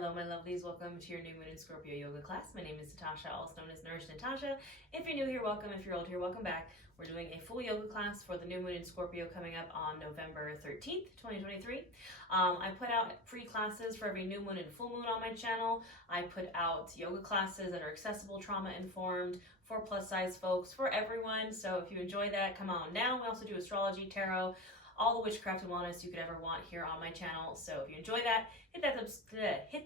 Hello my lovelies, welcome to your new moon in Scorpio yoga class. My name is Natasha, also known as Nourished Natasha. If you're new here, welcome. If you're old here, welcome back. We're doing a full yoga class for the new moon in Scorpio coming up on November 13th, 2023. I put out free classes for every new moon and full moon on my channel. I put out yoga classes that are accessible, trauma informed, for plus size folks, for everyone. So if you enjoy that, come on down. We also do astrology, tarot, all the witchcraft and wellness you could ever want here on my channel. So if you enjoy that, hit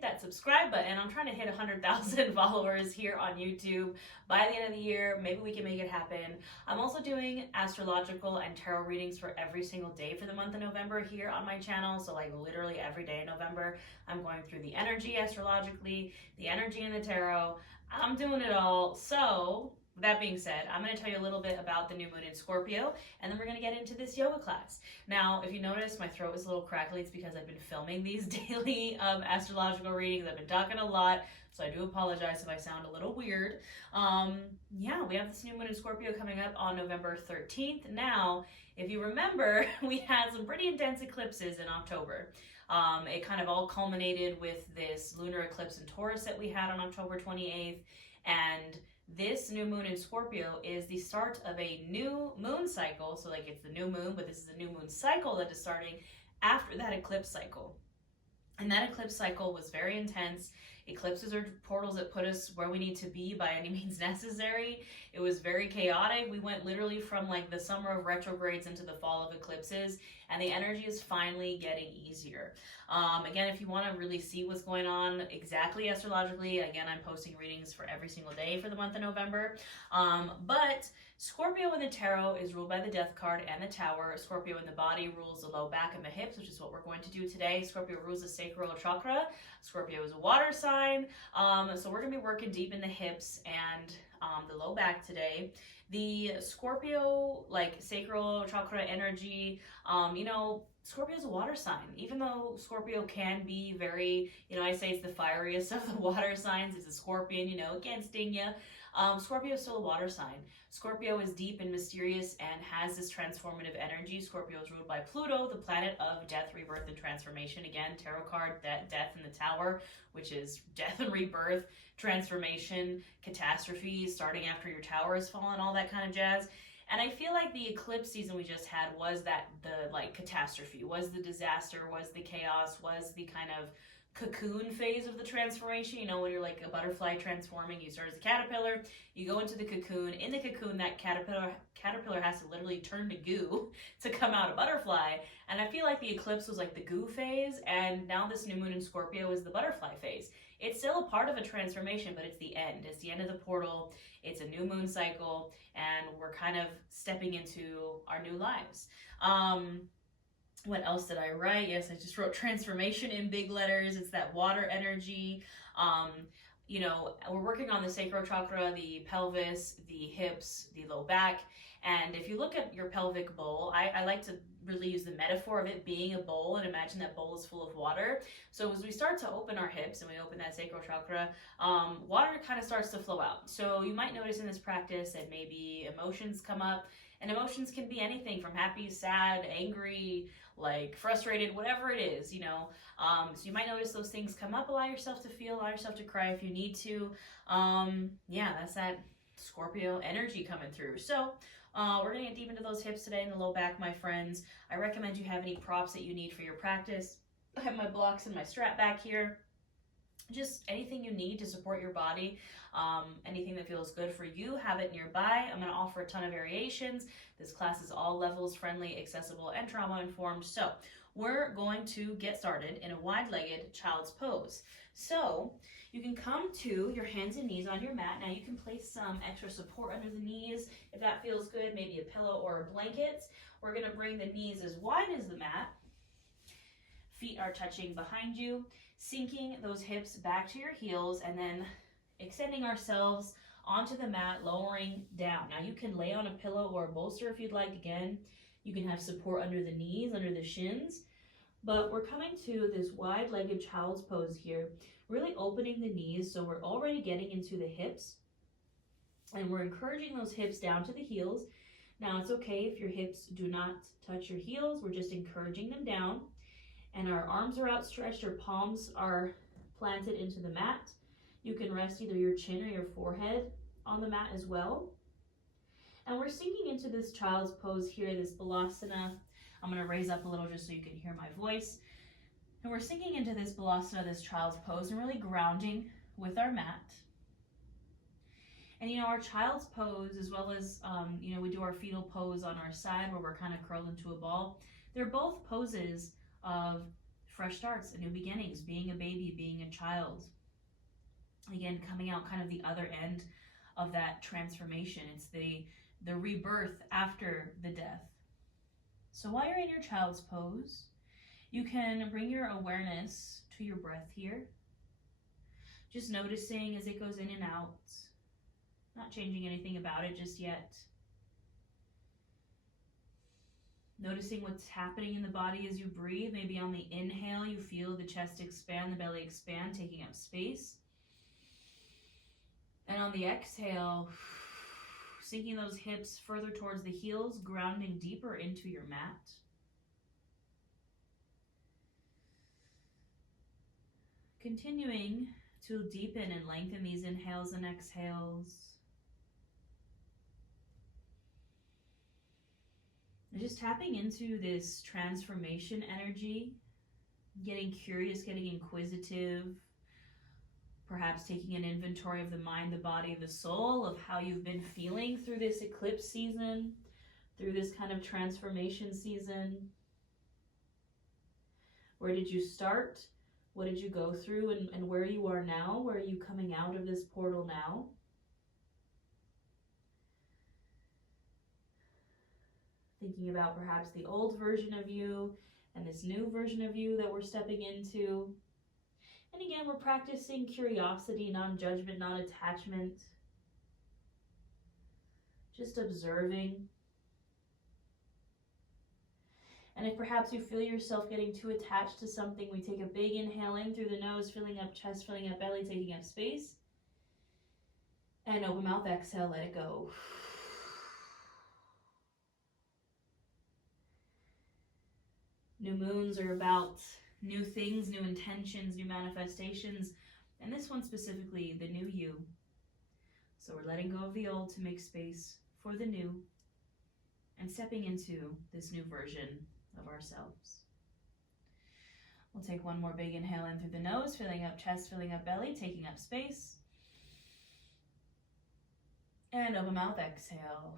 that subscribe button. I'm trying to hit 100,000 followers here on YouTube by the end of the year. Maybe we can make it happen. I'm also doing astrological and tarot readings for every single day for the month of November here on my channel. So like literally every day in November, I'm going through the energy astrologically, the energy in the tarot. I'm doing it all. So that being said, I'm going to tell you a little bit about the new moon in Scorpio, and then we're going to get into this yoga class. Now, if you notice, my throat is a little crackly. It's because I've been filming these daily astrological readings. I've been talking a lot, so I do apologize if I sound a little weird. Yeah, we have this new moon in Scorpio coming up on November 13th. Now, if you remember, we had some pretty intense eclipses in October. It kind of all culminated with this lunar eclipse in Taurus that we had on October 28th, and this new moon in Scorpio is the start of a new moon cycle. So like it's the new moon, but this is a new moon cycle that is starting after that eclipse cycle. And that eclipse cycle was very intense. Eclipses are portals that put us where we need to be by any means necessary. It was very chaotic. We went literally from like the summer of retrogrades into the fall of eclipses, and the energy is finally getting easier. Again, if you want to really see what's going on exactly astrologically, again, I'm posting readings for every single day for the month of November. But Scorpio in the tarot is ruled by the Death card and the Tower. Scorpio in the body rules the low back and the hips, which is what we're going to do today. Scorpio rules the sacral chakra. Scorpio is a water sign. So we're going to be working deep in the hips and the low back today. The Scorpio, like sacral chakra energy, Scorpio is a water sign. Even though Scorpio can be very, I say it's the fieriest of the water signs. It's a scorpion, it can sting you. Scorpio is still a water sign. Scorpio is deep and mysterious and has this transformative energy. Scorpio is ruled by Pluto, the planet of death, rebirth, and transformation. Again, tarot card, death in the Tower, which is death and rebirth, transformation, catastrophe, starting after your tower has fallen, all that kind of jazz. And I feel like the eclipse season we just had was the catastrophe, was the disaster, was the chaos, was the kind of cocoon phase of the transformation. When you're like a butterfly transforming, you start as a caterpillar, you go into the cocoon. In the cocoon, that caterpillar has to literally turn to goo to come out a butterfly. And I feel like the eclipse was like the goo phase, and now this new moon in Scorpio is the butterfly phase. It's still a part of a transformation, but it's the end. It's the end of the portal. It's a new moon cycle, and we're kind of stepping into our new lives. What else did I write? Yes, I just wrote transformation in big letters. It's that water energy. We're working on the sacral chakra, the pelvis, the hips, the low back. And if you look at your pelvic bowl, I like to really use the metaphor of it being a bowl, and imagine that bowl is full of water. So as we start to open our hips and we open that sacral chakra, water kind of starts to flow out. So you might notice in this practice that maybe emotions come up, and emotions can be anything from happy, sad, angry, like frustrated, whatever it is, so you might notice those things come up. Allow yourself to feel, allow yourself to cry if you need to. That's that Scorpio energy coming through. So we're gonna get deep into those hips today and the low back, my friends. I recommend you have any props that you need for your practice. I have my blocks and my strap back here. Just anything you need to support your body, anything that feels good for you, have it nearby. I'm going to offer a ton of variations. This class is all levels, friendly, accessible, and trauma informed. So we're going to get started in a wide-legged child's pose. So you can come to your hands and knees on your mat. Now you can place some extra support under the knees if that feels good, maybe a pillow or a blanket. We're going to bring the knees as wide as the mat. Feet are touching behind you, sinking those hips back to your heels, and then extending ourselves onto the mat, lowering down. Now you can lay on a pillow or a bolster if you'd like. Again, you can have support under the knees, under the shins, but we're coming to this wide-legged child's pose here, really opening the knees. So we're already getting into the hips, and we're encouraging those hips down to the heels. Now it's okay if your hips do not touch your heels. We're just encouraging them down. And our arms are outstretched, our palms are planted into the mat. You can rest either your chin or your forehead on the mat as well. And we're sinking into this child's pose here, this balasana. I'm going to raise up a little just so you can hear my voice. And we're sinking into this balasana, this child's pose, and really grounding with our mat. And our child's pose, as well as, we do our fetal pose on our side where we're kind of curled into a ball. They're both poses of fresh starts and new beginnings, being a baby, being a child. Again, coming out kind of the other end of that transformation. It's the rebirth after the death. So while you're in your child's pose, you can bring your awareness to your breath here. Just noticing as it goes in and out. Not changing anything about it just yet. Noticing what's happening in the body as you breathe. Maybe on the inhale, you feel the chest expand, the belly expand, taking up space. And on the exhale, sinking those hips further towards the heels, grounding deeper into your mat. Continuing to deepen and lengthen these inhales and exhales. And just tapping into this transformation energy, getting curious, getting inquisitive, perhaps taking an inventory of the mind, the body, the soul, of how you've been feeling through this eclipse season, through this kind of transformation season. Where did you start? What did you go through, and where you are now? Where are you coming out of this portal now? Thinking about perhaps the old version of you and this new version of you that we're stepping into. And again, we're practicing curiosity, non-judgment, non-attachment. Just observing. And if perhaps you feel yourself getting too attached to something, we take a big inhale in through the nose, filling up chest, filling up belly, taking up space. And open mouth, exhale, let it go. New moons are about new things, new intentions, new manifestations, and this one specifically, the new you. So we're letting go of the old to make space for the new and stepping into this new version of ourselves. We'll take one more big inhale in through the nose, filling up chest, filling up belly, taking up space. And open mouth, exhale.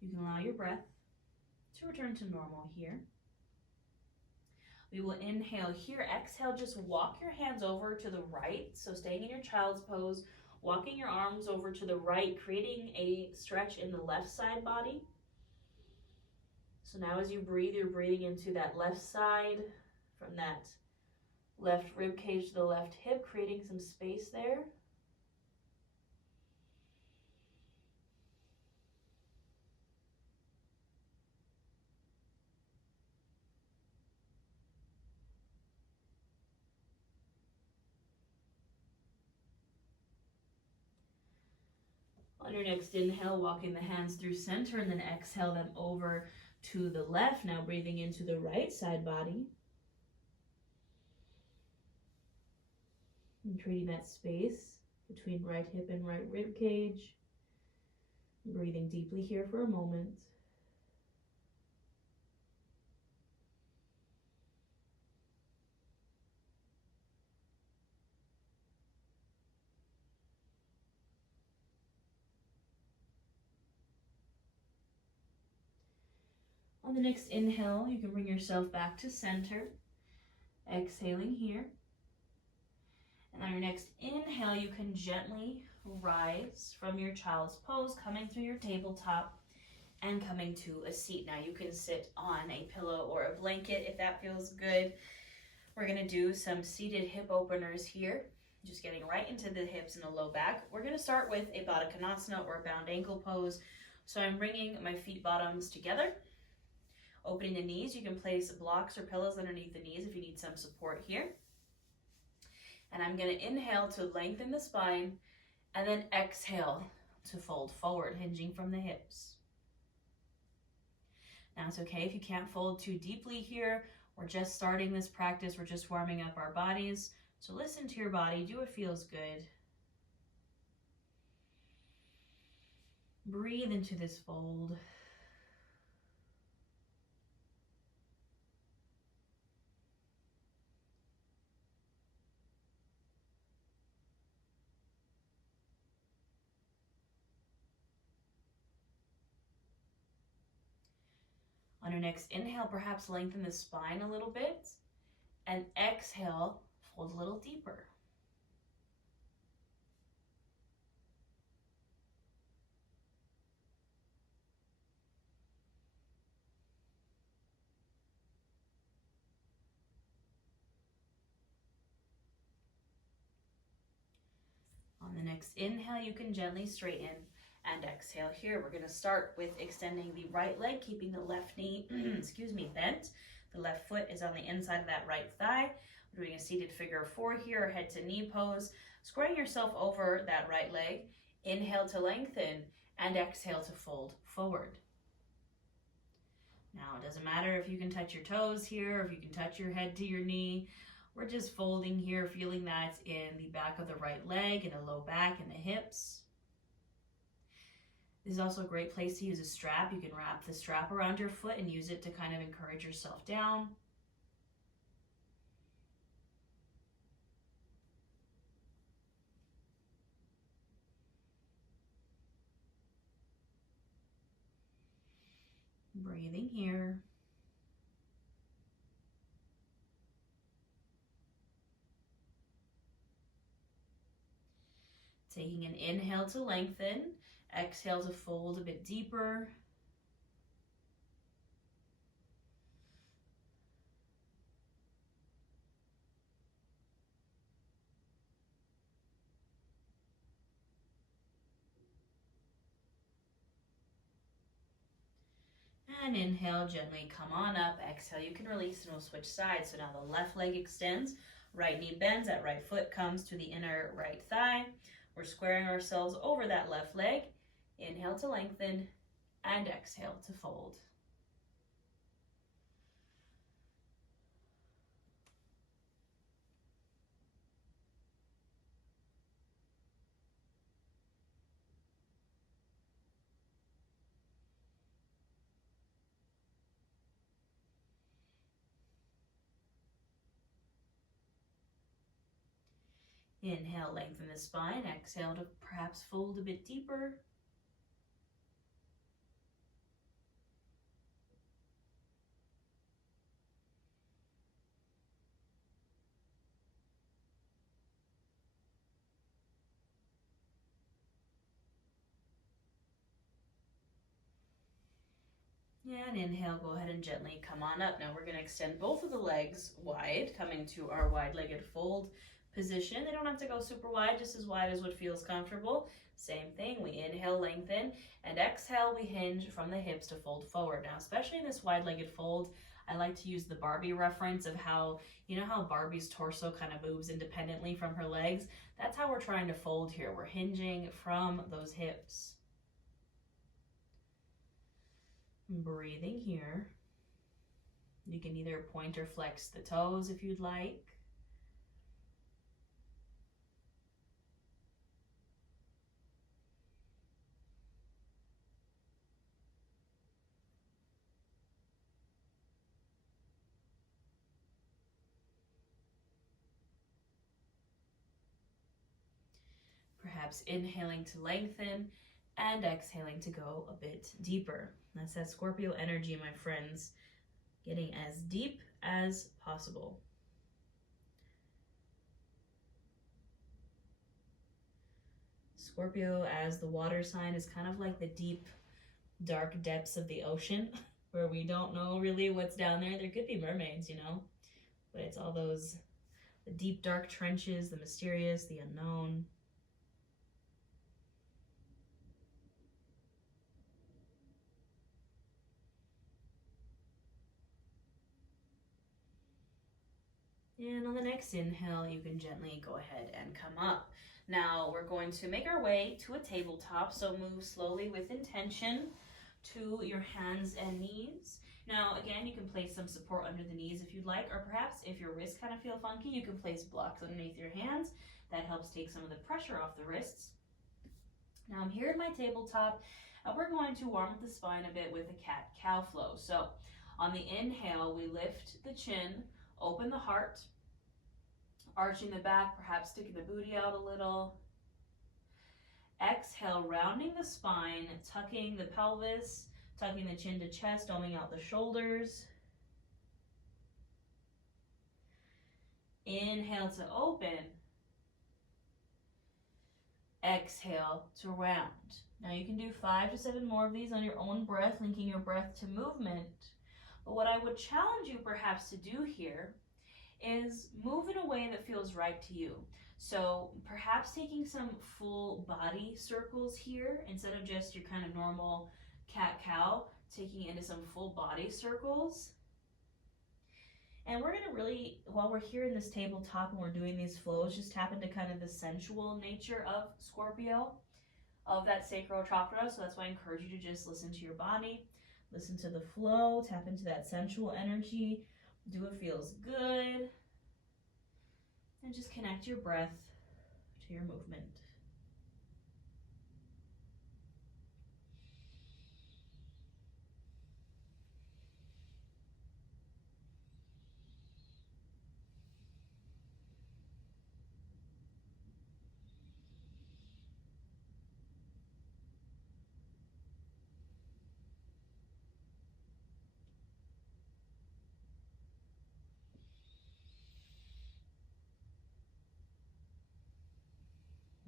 You can allow your breath to return to normal here. We will inhale here, exhale, just walk your hands over to the right. So staying in your child's pose, walking your arms over to the right, creating a stretch in the left side body. So now as you breathe, you're breathing into that left side, from that left rib cage to the left hip, creating some space there. On your next inhale, walking the hands through center, and then exhale them over to the left. Now breathing into the right side body. And creating that space between right hip and right rib cage. Breathing deeply here for a moment. On the next inhale, you can bring yourself back to center, exhaling here. And on your next inhale, you can gently rise from your child's pose, coming through your tabletop and coming to a seat. Now you can sit on a pillow or a blanket if that feels good. We're gonna do some seated hip openers here, just getting right into the hips and the low back. We're gonna start with a Baddha Konasana or bound ankle pose. So I'm bringing my feet bottoms together. Opening the knees, you can place blocks or pillows underneath the knees if you need some support here. And I'm going to inhale to lengthen the spine and then exhale to fold forward, hinging from the hips. Now it's okay if you can't fold too deeply here We're just starting this practice. We're just warming up our bodies. So listen to your body. Do what feels good. Breathe into this fold. On your next inhale, perhaps lengthen the spine a little bit. And exhale, fold a little deeper. On the next inhale, you can gently straighten and exhale here. We're going to start with extending the right leg, keeping the left knee, bent. The left foot is on the inside of that right thigh. We're doing a seated figure 4 here, head to knee pose. Squaring yourself over that right leg. Inhale to lengthen and exhale to fold forward. Now, it doesn't matter if you can touch your toes here, or if you can touch your head to your knee. We're just folding here, feeling that in the back of the right leg, in the low back, and the hips. This is also a great place to use a strap. You can wrap the strap around your foot and use it to kind of encourage yourself down. Breathing here. Taking an inhale to lengthen, exhale to fold a bit deeper. And inhale, gently come on up. Exhale, you can release and we'll switch sides. So now the left leg extends, right knee bends, that right foot comes to the inner right thigh. We're squaring ourselves over that left leg. Inhale to lengthen and exhale to fold. Inhale, lengthen the spine. Exhale to perhaps fold a bit deeper. And inhale, go ahead and gently come on up. Now we're going to extend both of the legs wide, coming to our wide-legged fold position. They don't have to go super wide, just as wide as what feels comfortable. Same thing, we inhale, lengthen, and exhale, we hinge from the hips to fold forward. Now, especially in this wide-legged fold, I like to use the Barbie reference of how, you know how Barbie's torso kind of moves independently from her legs? That's how we're trying to fold here. We're hinging from those hips. Breathing here. You can either point or flex the toes if you'd like. Perhaps inhaling to lengthen and exhaling to go a bit deeper. That's that Scorpio energy, my friends, getting as deep as possible. Scorpio as the water sign is kind of like the deep, dark depths of the ocean where we don't know really what's down there. There could be mermaids, you know, but it's all those, the deep, dark trenches, the mysterious, the unknown. And on the next inhale, you can gently go ahead and come up. Now we're going to make our way to a tabletop, so move slowly with intention to your hands and knees. Now, again, you can place some support under the knees if you'd like, or perhaps if your wrists kind of feel funky, you can place blocks underneath your hands. That helps take some of the pressure off the wrists. Now, I'm here at my tabletop, and we're going to warm up the spine a bit with a cat-cow flow. So, on the inhale, we lift the chin, open the heart, arching the back, perhaps sticking the booty out a little. Exhale, rounding the spine, tucking the pelvis, tucking the chin to chest, doming out the shoulders. Inhale to open. Exhale to round. Now you can do 5 to 7 more of these on your own breath, linking your breath to movement. But what I would challenge you perhaps to do here is move in a way that feels right to you. So perhaps taking some full body circles here instead of just your kind of normal cat-cow, taking it into some full body circles. And we're gonna really, while we're here in this tabletop and we're doing these flows, just tap into kind of the sensual nature of Scorpio, of that sacral chakra. So that's why I encourage you to just listen to your body, listen to the flow, tap into that sensual energy, do what feels good, and just connect your breath to your movement.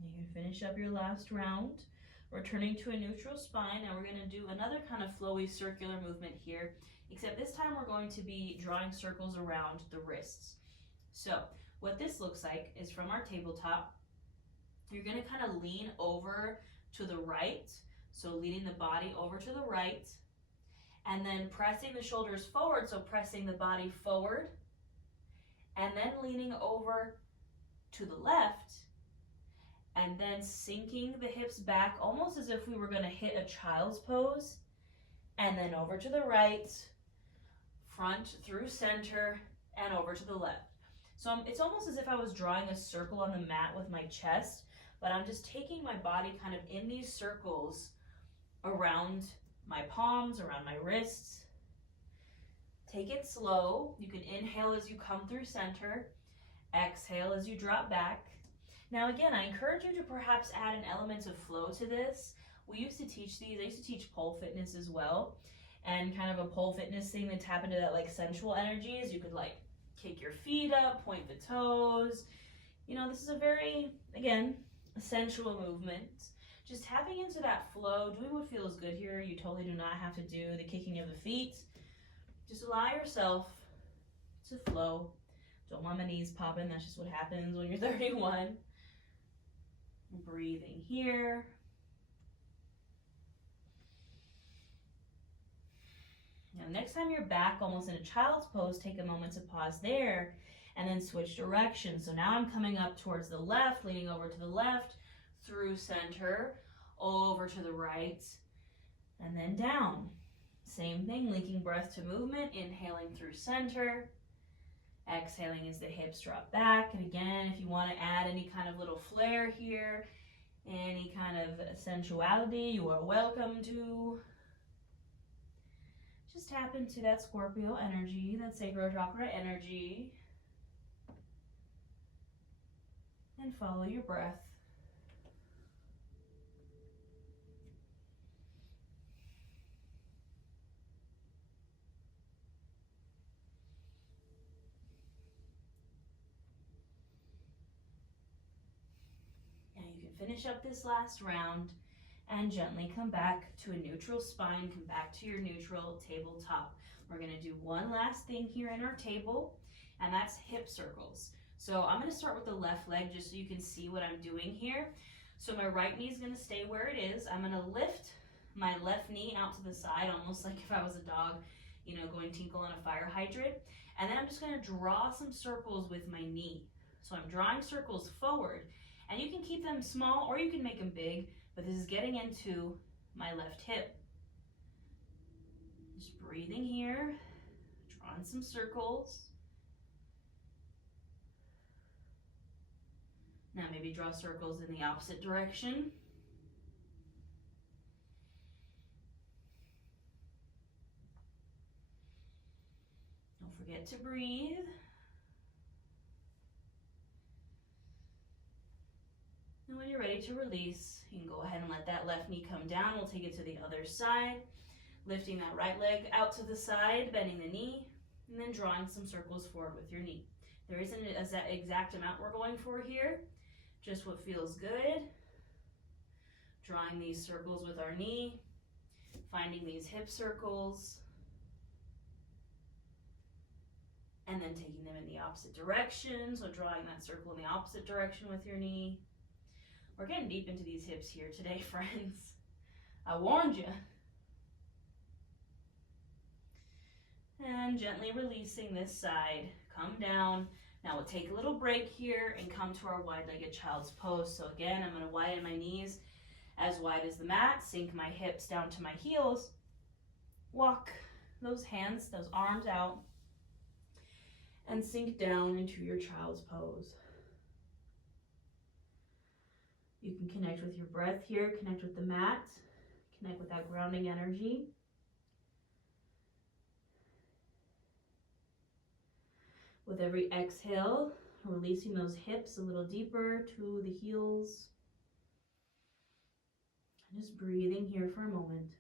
You can finish up your last round, returning to a neutral spine. Now we're going to do another kind of flowy circular movement here, except this time we're going to be drawing circles around the wrists. So what this looks like is from our tabletop, you're going to kind of lean over to the right, so leaning the body over to the right, and then pressing the shoulders forward, so pressing the body forward, and then leaning over to the left, and then sinking the hips back almost as if we were going to hit a child's pose, and then over to the right, front through center, and over to the left. So it's almost as if I was drawing a circle on the mat with my chest, but I'm just taking my body kind of in these circles around my palms, around my wrists. Take it slow. You can inhale as you come through center, exhale as you drop back. Now again, I encourage you to perhaps add an element of flow to this. We used to teach these, I used to teach pole fitness as well, and kind of a pole fitness thing to tap into that like sensual energy is you could like kick your feet up, point the toes. You know, this is a very, again, sensual movement. Just tapping into that flow, doing what feels good here. You totally do not have to do the kicking of the feet. Just allow yourself to flow. Don't want my knees popping, that's just what happens when you're 31. Breathing here. Now next time you're back almost in a child's pose, take a moment to pause there and then switch directions. So now I'm coming up towards the left, leaning over to the left, through center, over to the right, and then down. Same thing, linking breath to movement, inhaling through center, exhaling as the hips drop back. And again, if you want to add any kind of little flair here, any kind of sensuality, you are welcome to. Just tap into that Scorpio energy, that sacral chakra energy, and follow your breath. Finish up this last round and gently come back to a neutral spine, come back to your neutral tabletop. We're going to do one last thing here in our table, and that's hip circles. So I'm going to start with the left leg just so you can see what I'm doing here. So my right knee is going to stay where it is. I'm going to lift my left knee out to the side, almost like if I was a dog, you know, going tinkle on a fire hydrant. And then I'm just going to draw some circles with my knee. So I'm drawing circles forward. And you can keep them small or you can make them big, but this is getting into my left hip. Just breathing here, drawing some circles. Now maybe draw circles in the opposite direction. Don't forget to breathe. And when you're ready to release, you can go ahead and let that left knee come down. We'll take it to the other side, lifting that right leg out to the side, bending the knee, and then drawing some circles forward with your knee. There isn't an exact amount we're going for here, just what feels good. Drawing these circles with our knee, finding these hip circles, and then taking them in the opposite direction. So drawing that circle in the opposite direction with your knee. We're getting deep into these hips here today, friends. I warned you. And gently releasing this side. Come down. Now we'll take a little break here and come to our wide-legged child's pose. So again, I'm going to widen my knees as wide as the mat. Sink my hips down to my heels. Walk those hands, those arms out. And sink down into your child's pose. You can connect with your breath here, connect with the mat, connect with that grounding energy. With every exhale, releasing those hips a little deeper to the heels. Just breathing here for a moment.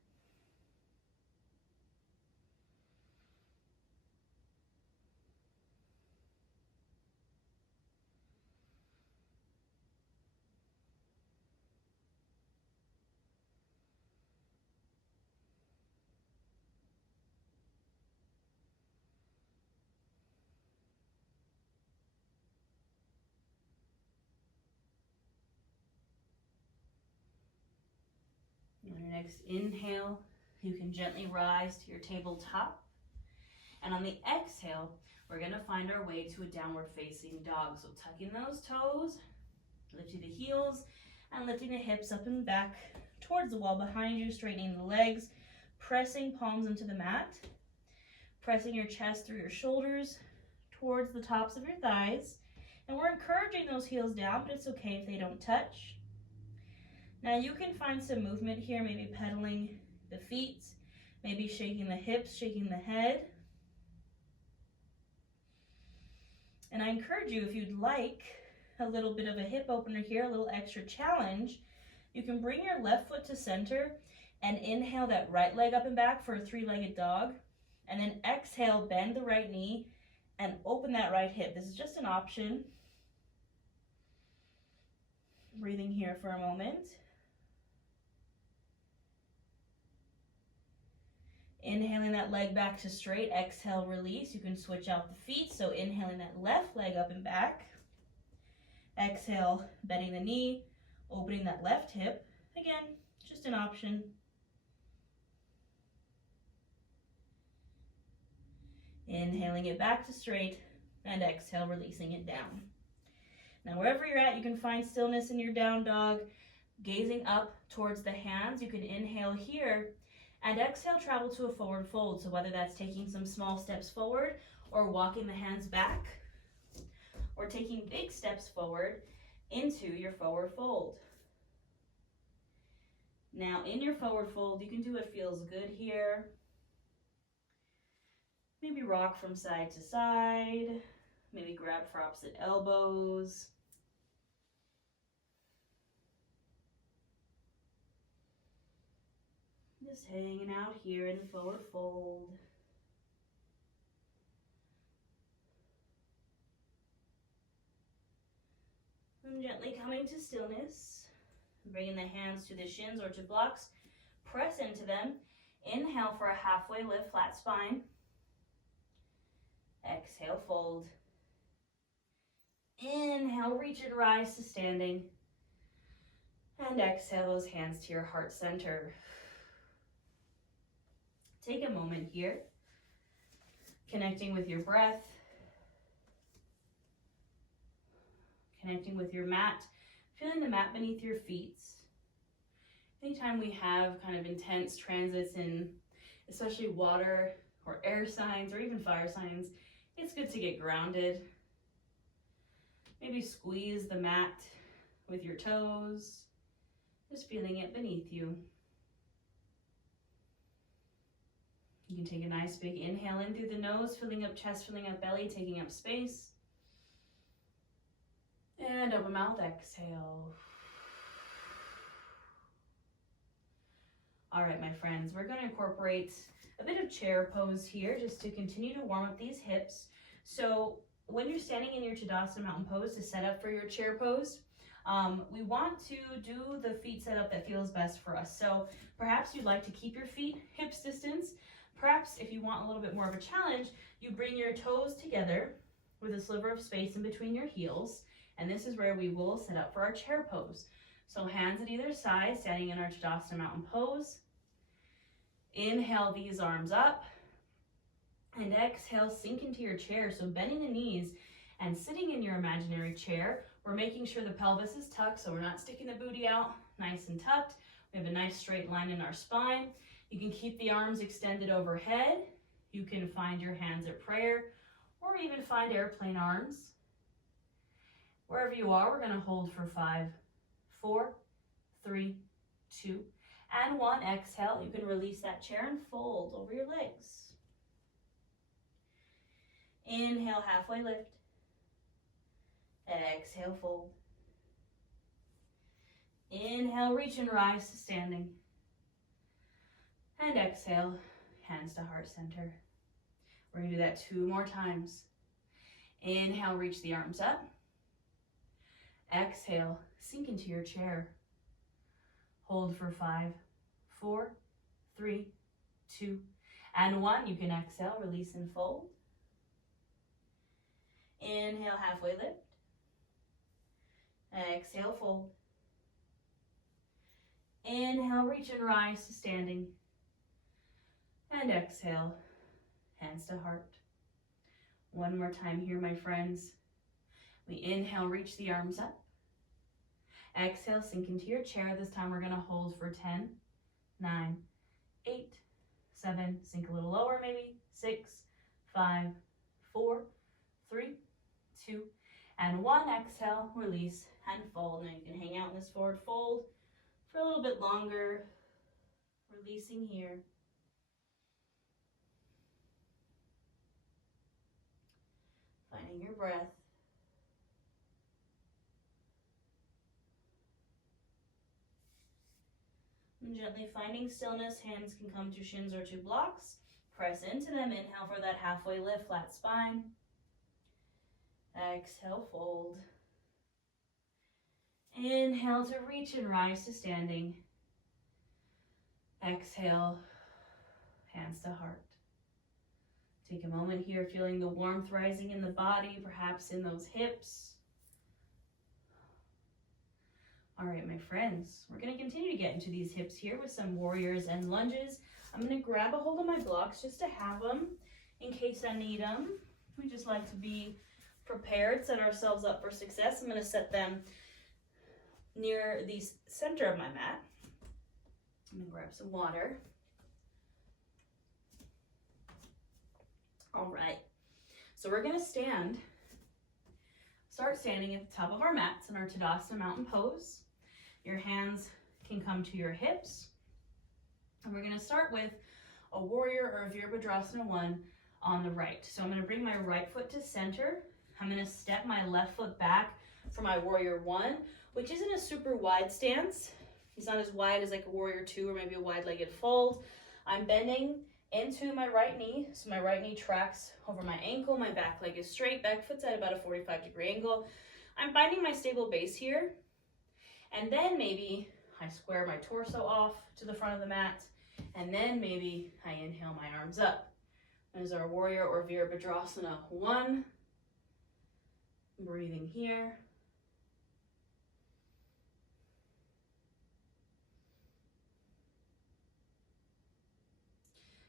On your next inhale, you can gently rise to your tabletop. And on the exhale, we're going to find our way to a downward facing dog. So tucking those toes, lifting the heels, and lifting the hips up and back towards the wall behind you, straightening the legs, pressing palms into the mat, pressing your chest through your shoulders towards the tops of your thighs. And we're encouraging those heels down, but it's okay if they don't touch. Now you can find some movement here, maybe pedaling the feet, maybe shaking the hips, shaking the head. And I encourage you, if you'd like a little bit of a hip opener here, a little extra challenge, you can bring your left foot to center and inhale that right leg up and back for a three-legged dog. And then exhale, bend the right knee and open that right hip. This is just an option. Breathing here for a moment. Inhaling that leg back to straight, exhale, release. You can switch out the feet, so inhaling that left leg up and back. Exhale, bending the knee, opening that left hip. Again, just an option. Inhaling it back to straight, and exhale, releasing it down. Now, wherever you're at, you can find stillness in your down dog, gazing up towards the hands. You can inhale here, and exhale, travel to a forward fold. So whether that's taking some small steps forward or walking the hands back or taking big steps forward into your forward fold. Now in your forward fold, you can do what feels good here. Maybe rock from side to side. Maybe grab for opposite elbows. Just hanging out here in the forward fold. And gently coming to stillness. Bringing the hands to the shins or to blocks. Press into them. Inhale for a halfway lift, flat spine. Exhale, fold. Inhale, reach and rise to standing. And exhale those hands to your heart center. Take a moment here, connecting with your breath, connecting with your mat, feeling the mat beneath your feet. Anytime we have kind of intense transits in especially water or air signs or even fire signs, it's good to get grounded. Maybe squeeze the mat with your toes, just feeling it beneath you. You can take a nice big inhale in through the nose, filling up chest, filling up belly, taking up space. And open mouth, exhale. All right, my friends, we're going to incorporate a bit of chair pose here just to continue to warm up these hips. So when you're standing in your Tadasana mountain pose to set up for your chair pose, we want to do the feet setup that feels best for us. So perhaps you'd like to keep your feet hips distance. Perhaps if you want a little bit more of a challenge, you bring your toes together with a sliver of space in between your heels. And this is where we will set up for our chair pose. So hands at either side, standing in our Tadasana mountain pose. Inhale these arms up. And exhale, sink into your chair. So bending the knees and sitting in your imaginary chair. We're making sure the pelvis is tucked, so we're not sticking the booty out, nice and tucked. We have a nice straight line in our spine. You can keep the arms extended overhead. You can find your hands at prayer, or even find airplane arms. Wherever you are, we're going to hold for 5, 4, 3, 2, and 1. Exhale. You can release that chair and fold over your legs. Inhale, halfway lift. Exhale, fold. Inhale, reach and rise to standing. And exhale, hands to heart center. We're going to do that 2 more times. Inhale, reach the arms up. Exhale, sink into your chair. Hold for 5, 4, 3, 2, and 1. You can exhale, release and fold. Inhale, halfway lift. Exhale, fold. Inhale, reach and rise to standing. And exhale, hands to heart. 1 more time here, my friends. We inhale, reach the arms up. Exhale, sink into your chair. This time we're going to hold for 10, 9, 8, 7, sink a little lower maybe, 6, 5, 4, 3, 2, and 1. Exhale, release and fold. Now you can hang out in this forward fold for a little bit longer, releasing here. Finding your breath. And gently finding stillness, hands can come to shins or to blocks. Press into them. Inhale for that halfway lift, flat spine. Exhale, fold. Inhale to reach and rise to standing. Exhale, hands to heart. Take a moment here, feeling the warmth rising in the body, perhaps in those hips. All right, my friends, we're going to continue to get into these hips here with some warriors and lunges. I'm going to grab a hold of my blocks just to have them in case I need them. We just like to be prepared, set ourselves up for success. I'm going to set them near the center of my mat. I'm going to grab some water. All right, so we're going to start standing at the top of our mats in our Tadasana mountain pose. Your hands can come to your hips. And we're going to start with a warrior or a Virabhadrasana 1 on the right. So I'm going to bring my right foot to center. I'm going to step my left foot back for my warrior 1, which isn't a super wide stance. It's not as wide as like a warrior 2 or maybe a wide-legged fold. I'm bending into my right knee, so my right knee tracks over my ankle, my back leg is straight, back foot's at about a 45-degree angle. I'm finding my stable base here, and then maybe I square my torso off to the front of the mat, and then maybe I inhale my arms up. There's our warrior or Virabhadrasana 1. Breathing here.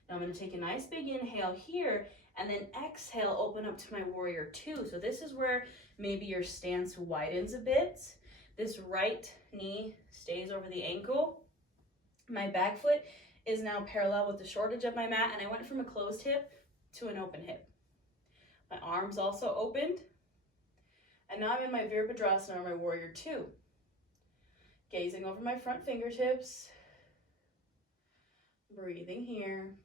Now I'm going to take a nice big inhale here and then exhale, open up to my warrior 2. So this is where maybe your stance widens a bit. This right knee stays over the ankle. My back foot is now parallel with the short edge of my mat, and I went from a closed hip to an open hip. My arms also opened, and now I'm in my Virabhadrasana, or my warrior two. Gazing over my front fingertips, breathing here.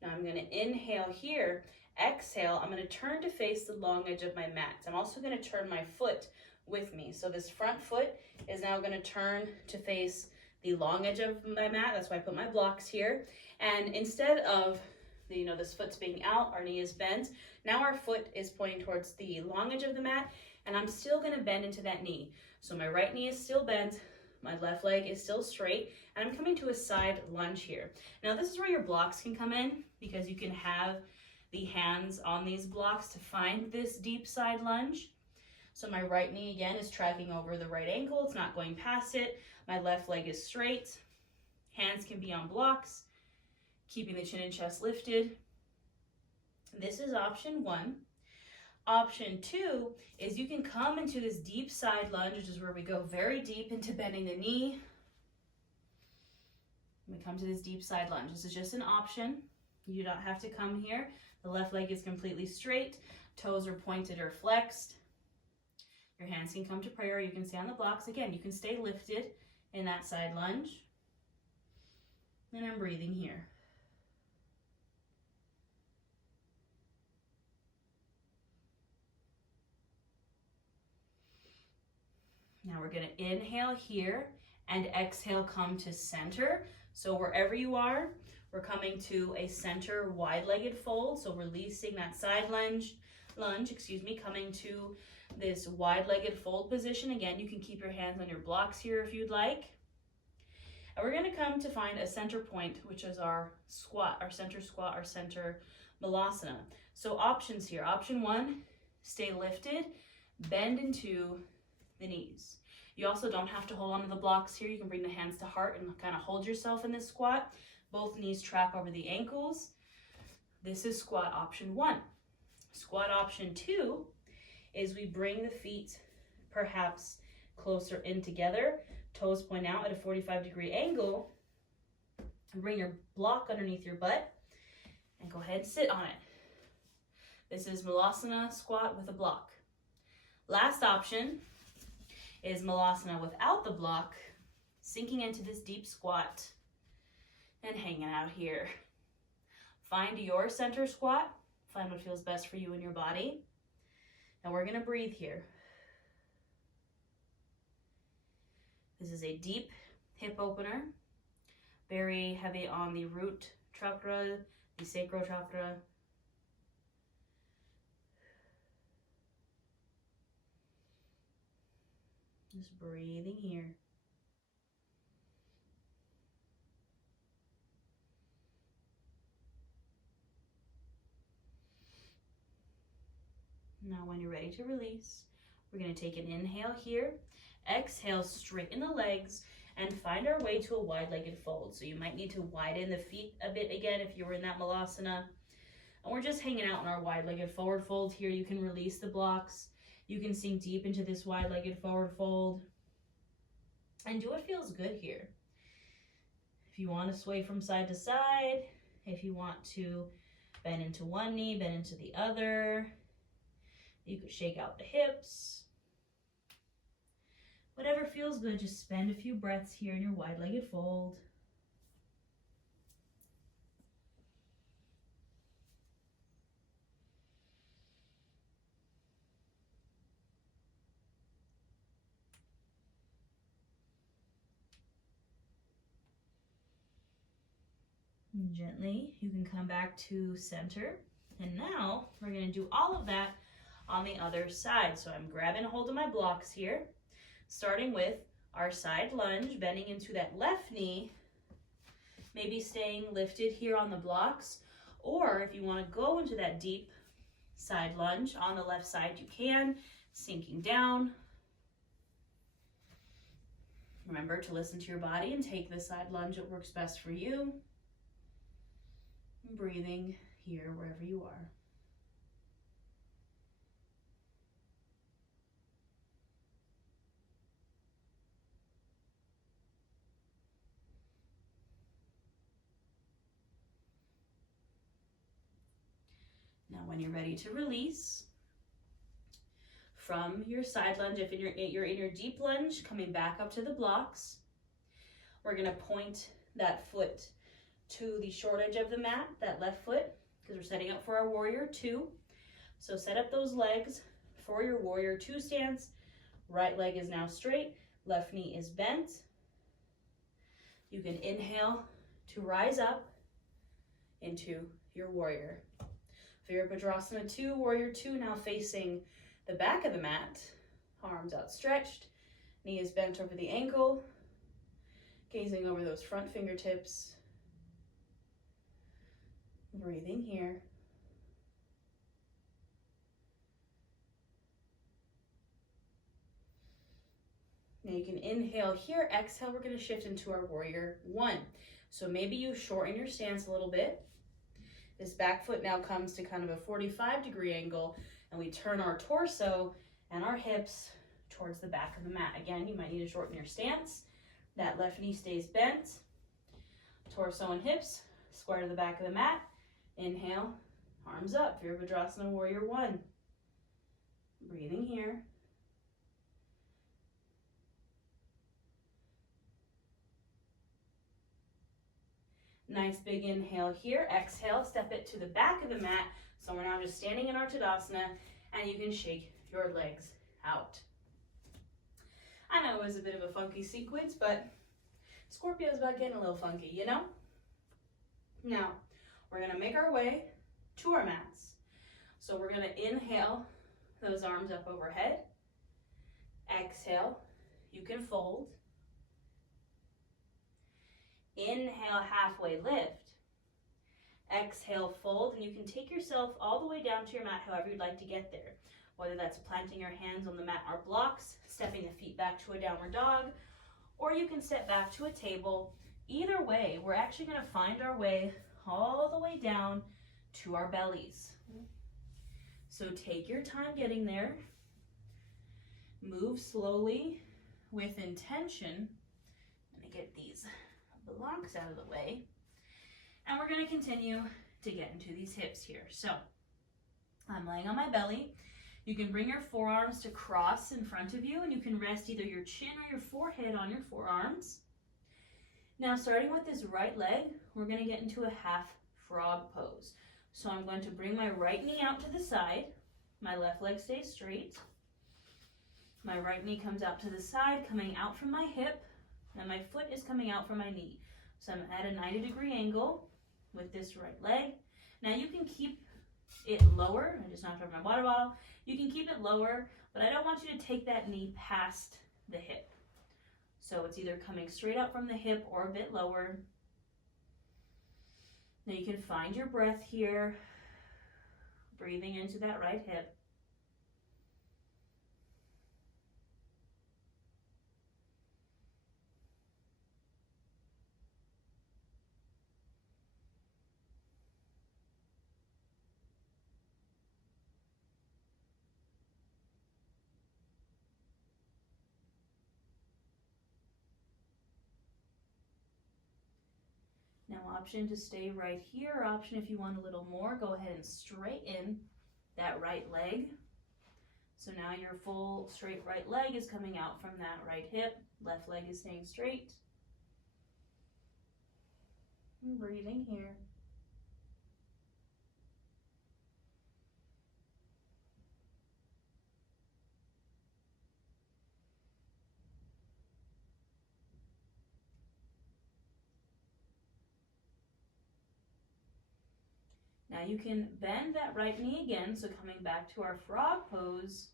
Now I'm going to inhale here. Exhale, I'm going to turn to face the long edge of my mat. I'm also going to turn my foot with me. So this front foot is now going to turn to face the long edge of my mat. That's why I put my blocks here. And instead of this foot's being out, our knee is bent. Now our foot is pointing towards the long edge of the mat, and I'm still going to bend into that knee. So my right knee is still bent, my left leg is still straight, and I'm coming to a side lunge here. Now this is where your blocks can come in, because you can have the hands on these blocks to find this deep side lunge. So my right knee again is tracking over the right ankle, it's not going past it. My left leg is straight, hands can be on blocks, keeping the chin and chest lifted. This is option one. Option two is you can come into this deep side lunge, which is where we go very deep into bending the knee. We come to this deep side lunge. This is just an option. You do not have to come here. The left leg is completely straight. Toes are pointed or flexed. Your hands can come to prayer. You can stay on the blocks. Again, you can stay lifted in that side lunge. And I'm breathing here. Now we're going to inhale here and exhale, come to center. So wherever you are, we're coming to a center wide-legged fold. So releasing that side lunge, coming to this wide-legged fold position. Again, you can keep your hands on your blocks here if you'd like. And we're going to come to find a center point, which is our squat, our center squat, our center malasana. So options here. Option one, stay lifted, bend into the knees. You also don't have to hold onto the blocks here. You can bring the hands to heart and kind of hold yourself in this squat. Both knees track over the ankles. This is squat option one. Squat option two is we bring the feet perhaps closer in together, toes point out at a 45-degree angle, and bring your block underneath your butt and go ahead and sit on it. This is Malasana squat with a block. Last option is Malasana without the block, sinking into this deep squat and hanging out here. Find your center squat. Find what feels best for you and your body. And we're going to breathe here. This is a deep hip opener, very heavy on the root chakra, the sacral chakra. Just breathing here. Now when you're ready to release, we're going to take an inhale here. Exhale, straighten the legs and find our way to a wide-legged fold. So you might need to widen the feet a bit again if you were in that malasana. And we're just hanging out in our wide-legged forward fold here. You can release the blocks. You can sink deep into this wide-legged forward fold. And do what feels good here. If you want to sway from side to side, if you want to bend into one knee, bend into the other, you could shake out the hips. Whatever feels good, just spend a few breaths here in your wide-legged fold. And gently, you can come back to center. And now we're going to do all of that on the other side. So I'm grabbing a hold of my blocks here, starting with our side lunge, bending into that left knee, maybe staying lifted here on the blocks, or if you want to go into that deep side lunge on the left side, you can, sinking down. Remember to listen to your body and take the side lunge that works best for you. And breathing here wherever you are. When you're ready to release, from your side lunge, if you're in your deep lunge, coming back up to the blocks, we're gonna point that foot to the short edge of the mat, that left foot, because we're setting up for our warrior two. So set up those legs for your warrior two stance. Right leg is now straight, left knee is bent. You can inhale to rise up into your warrior. Virabhadrasana 2, warrior 2, now facing the back of the mat, arms outstretched, knee is bent over the ankle, gazing over those front fingertips, breathing here. Now you can inhale here, exhale, we're going to shift into our warrior one. So maybe you shorten your stance a little bit. This back foot now comes to kind of a 45-degree angle, and we turn our torso and our hips towards the back of the mat. Again, you might need to shorten your stance. That left knee stays bent. Torso and hips square to the back of the mat. Inhale, arms up, Virabhadrasana warrior one. Breathing here. Nice big inhale here. Exhale, step it to the back of the mat. So we're now just standing in our Tadasana, and you can shake your legs out. I know it was a bit of a funky sequence, but Scorpio is about getting a little funky, you know? Now, we're gonna make our way to our mats. So we're gonna inhale those arms up overhead. Exhale, you can fold. Inhale, halfway lift. Exhale, fold, and you can take yourself all the way down to your mat however you'd like to get there. Whether that's planting your hands on the mat or blocks, stepping the feet back to a downward dog, or you can step back to a table. Either way, we're actually going to find our way all the way down to our bellies. So take your time getting there. Move slowly with intention. I'm going to get these blocks out of the way. And we're going to continue to get into these hips here. So I'm laying on my belly. You can bring your forearms to cross in front of you, and you can rest either your chin or your forehead on your forearms. Now, starting with this right leg, we're going to get into a half frog pose. So I'm going to bring my right knee out to the side. My left leg stays straight. My right knee comes out to the side, coming out from my hip, and my foot is coming out from my knee. So I'm at a 90-degree angle with this right leg. Now you can keep it lower. I just knocked over my water bottle. You can keep it lower, but I don't want you to take that knee past the hip. So it's either coming straight up from the hip or a bit lower. Now you can find your breath here, breathing into that right hip. Now, option to stay right here, option if you want a little more, go ahead and straighten that right leg. So now your full straight right leg is coming out from that right hip, left leg is staying straight. And breathing here. Now you can bend that right knee again, so coming back to our frog pose.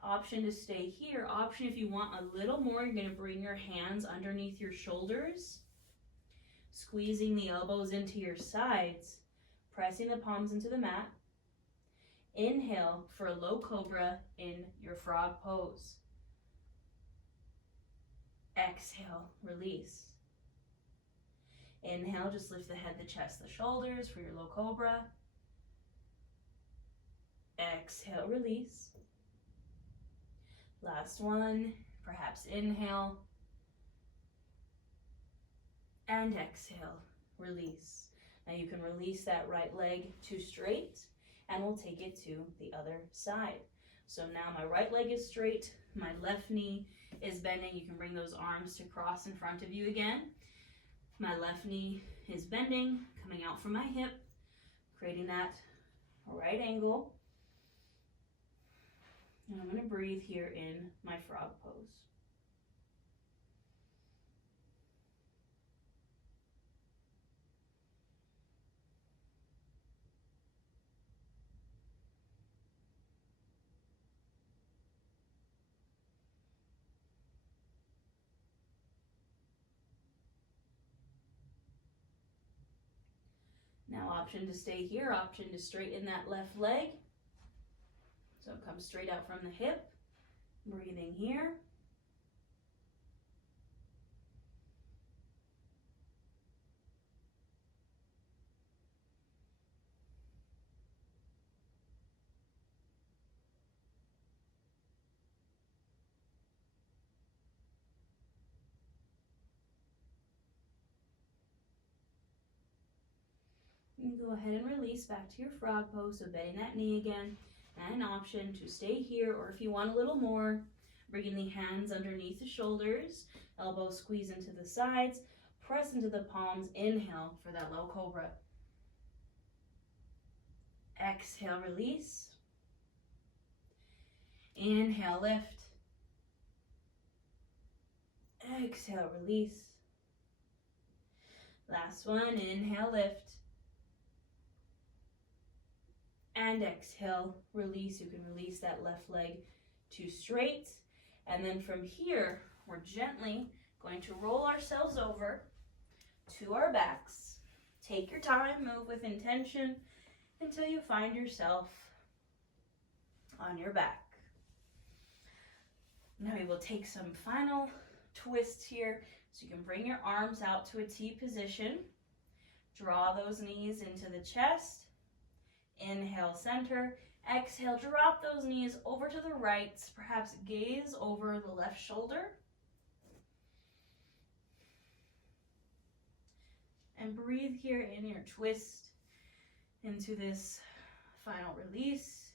Option to stay here. Option if you want a little more, you're going to bring your hands underneath your shoulders, squeezing the elbows into your sides, pressing the palms into the mat. Inhale for a low cobra in your frog pose. Exhale, release. Inhale, just lift the head, the chest, the shoulders for your low cobra. Exhale, release. Last one, perhaps inhale. And exhale, release. Now you can release that right leg to straight. and we'll take it to the other side. So now my right leg is straight, my left knee is bending. You can bring those arms to cross in front of you again. My left knee is bending, coming out from my hip, creating that right angle. And I'm going to breathe here in my frog pose. Now option to stay here, option to straighten that left leg. So come straight out from the hip, breathing here. And go ahead and release back to your frog pose, so bending that knee again. And an option to stay here, or if you want a little more, bringing the hands underneath the shoulders, elbows squeeze into the sides, press into the palms, inhale for that low cobra. Exhale, release. Inhale, lift. Exhale, release. Last one, inhale, lift. And exhale, release. You can release that left leg to straight. And then from here, we're gently going to roll ourselves over to our backs. Take your time, move with intention until you find yourself on your back. Now we will take some final twists here. So you can bring your arms out to a T position. Draw those knees into the chest. Inhale, center. Exhale, drop those knees over to the right. Perhaps gaze over the left shoulder. And breathe here in your twist into this final release.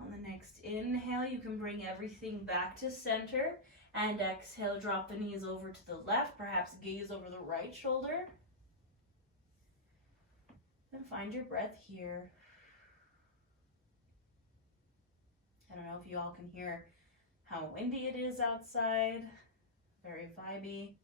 On the next inhale, you can bring everything back to center, and exhale, drop the knees over to the left, perhaps gaze over the right shoulder. Then find your breath here. I don't know if you all can hear how windy it is outside, very vibey.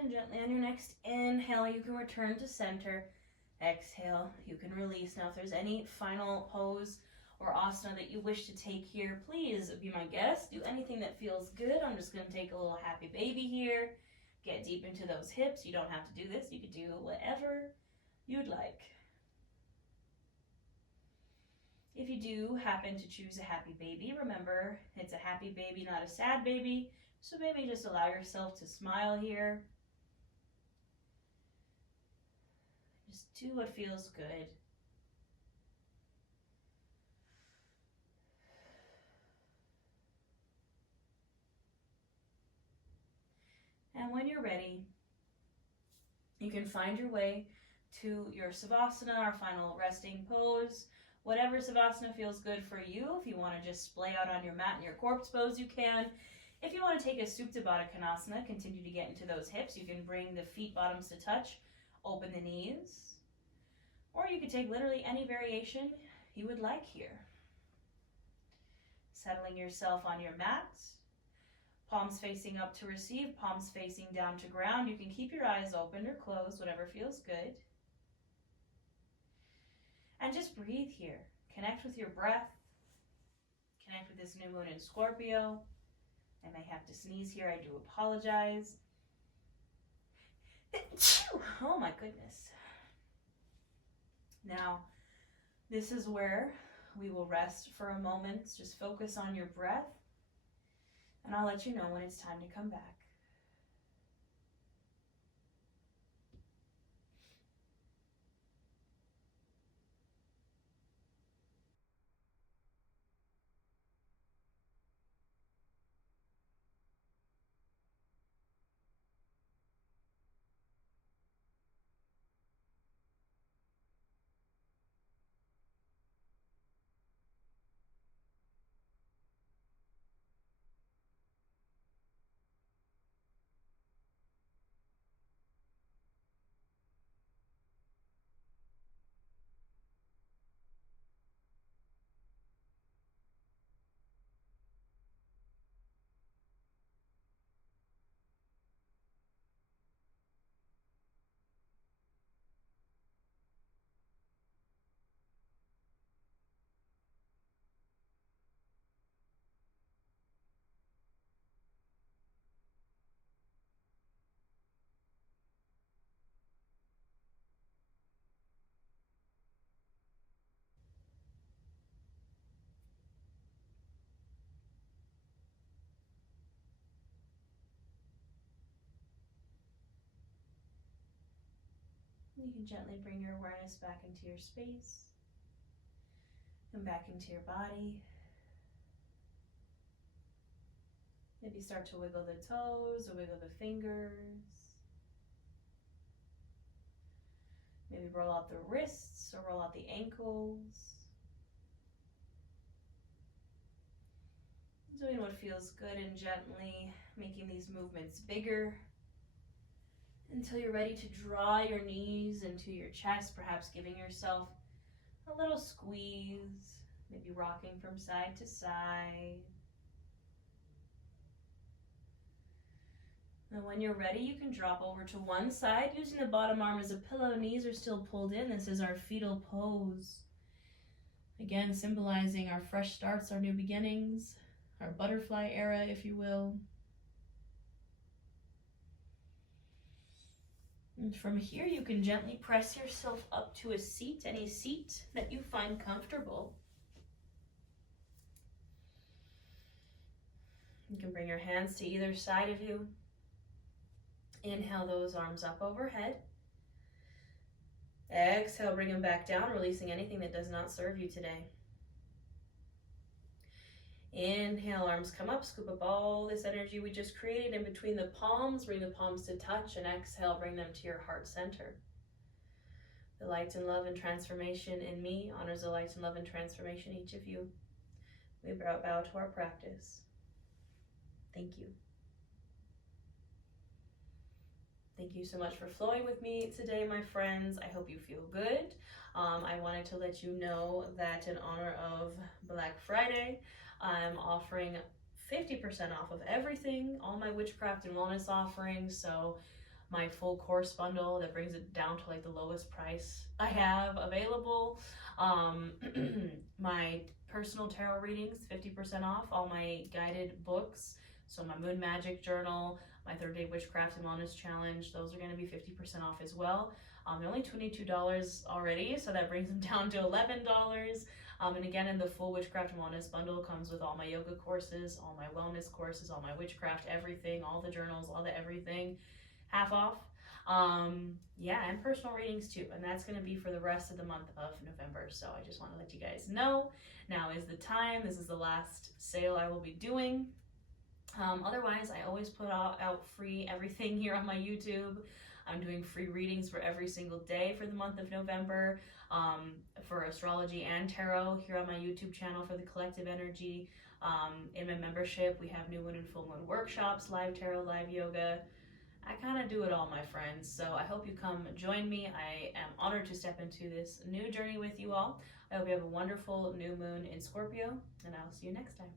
And gently on your next inhale, you can return to center. Exhale, you can release. Now, if there's any final pose or asana that you wish to take here, please be my guest. Do anything that feels good. I'm just going to take a little happy baby here. Get deep into those hips. You don't have to do this. You could do whatever you'd like. If you do happen to choose a happy baby, remember, it's a happy baby, not a sad baby. So maybe just allow yourself to smile here. Just do what feels good. And when you're ready, you can find your way to your Savasana, our final resting pose, Whatever Savasana feels good for you. If you want to just splay out on your mat in your corpse pose, you can. If you want to take a Supta Baddha Konasana, continue to get into those hips, you can bring the feet bottoms to touch, open the knees. Or you could take literally any variation you would like here. Settling yourself on your mat. Palms facing up to receive, palms facing down to ground. You can keep your eyes open or closed, whatever feels good. And just breathe here. Connect with your breath. Connect with this new moon in Scorpio. I may have to sneeze here. I do apologize. Oh my goodness. Now, this is where we will rest for a moment. Just focus on your breath. And I'll let you know when it's time to come back. You can gently bring your awareness back into your space and back into your body. Maybe start to wiggle the toes or wiggle the fingers. Maybe roll out the wrists or roll out the ankles. Doing what feels good and gently making these movements bigger until you're ready to draw your knees into your chest, perhaps giving yourself a little squeeze, maybe rocking from side to side. And when you're ready, you can drop over to one side using the bottom arm as a pillow. Knees are still pulled in. This is our fetal pose. Again, symbolizing our fresh starts, our new beginnings, our butterfly era, if you will. And from here, you can gently press yourself up to a seat, any seat that you find comfortable. You can bring your hands to either side of you. Inhale those arms up overhead. Exhale, bring them back down, releasing anything that does not serve you today. Inhale, arms come up, scoop up all this energy we just created in between the palms, bring the palms to touch, and exhale, bring them to your heart center. The light and love and transformation in me honors the light and love and transformation in each of you. We bow to our practice. Thank you. Thank you so much for flowing with me today, my friends. I hope you feel good. I wanted to let you know that in honor of Black Friday, I'm offering 50% off of everything, all my witchcraft and wellness offerings. So my full course bundle that brings it down to like the lowest price I have available. My personal tarot readings, 50% off. All my guided books, so my Moon Magic Journal, my 30-day Witchcraft and Wellness Challenge, those are going to be 50% off as well. They're only $22 already, so that brings them down to $11. And again, in the full Witchcraft and Wellness bundle comes with all my yoga courses, all my wellness courses, all my witchcraft, everything, all the journals, all the everything, half off. Yeah, and personal readings too, and that's going to be for the rest of the month of November. So I just want to let you guys know, now is the time. This is the last sale I will be doing. Otherwise, I always put out free everything here on my YouTube. I'm doing free readings for every single day for the month of November, for astrology and tarot here on my YouTube channel for the collective energy. In my membership, we have new moon and full moon workshops, live tarot, live yoga. I kind of do it all, my friends. So I hope you come join me. I am honored to step into this new journey with you all. I hope you have a wonderful new moon in Scorpio, and I'll see you next time.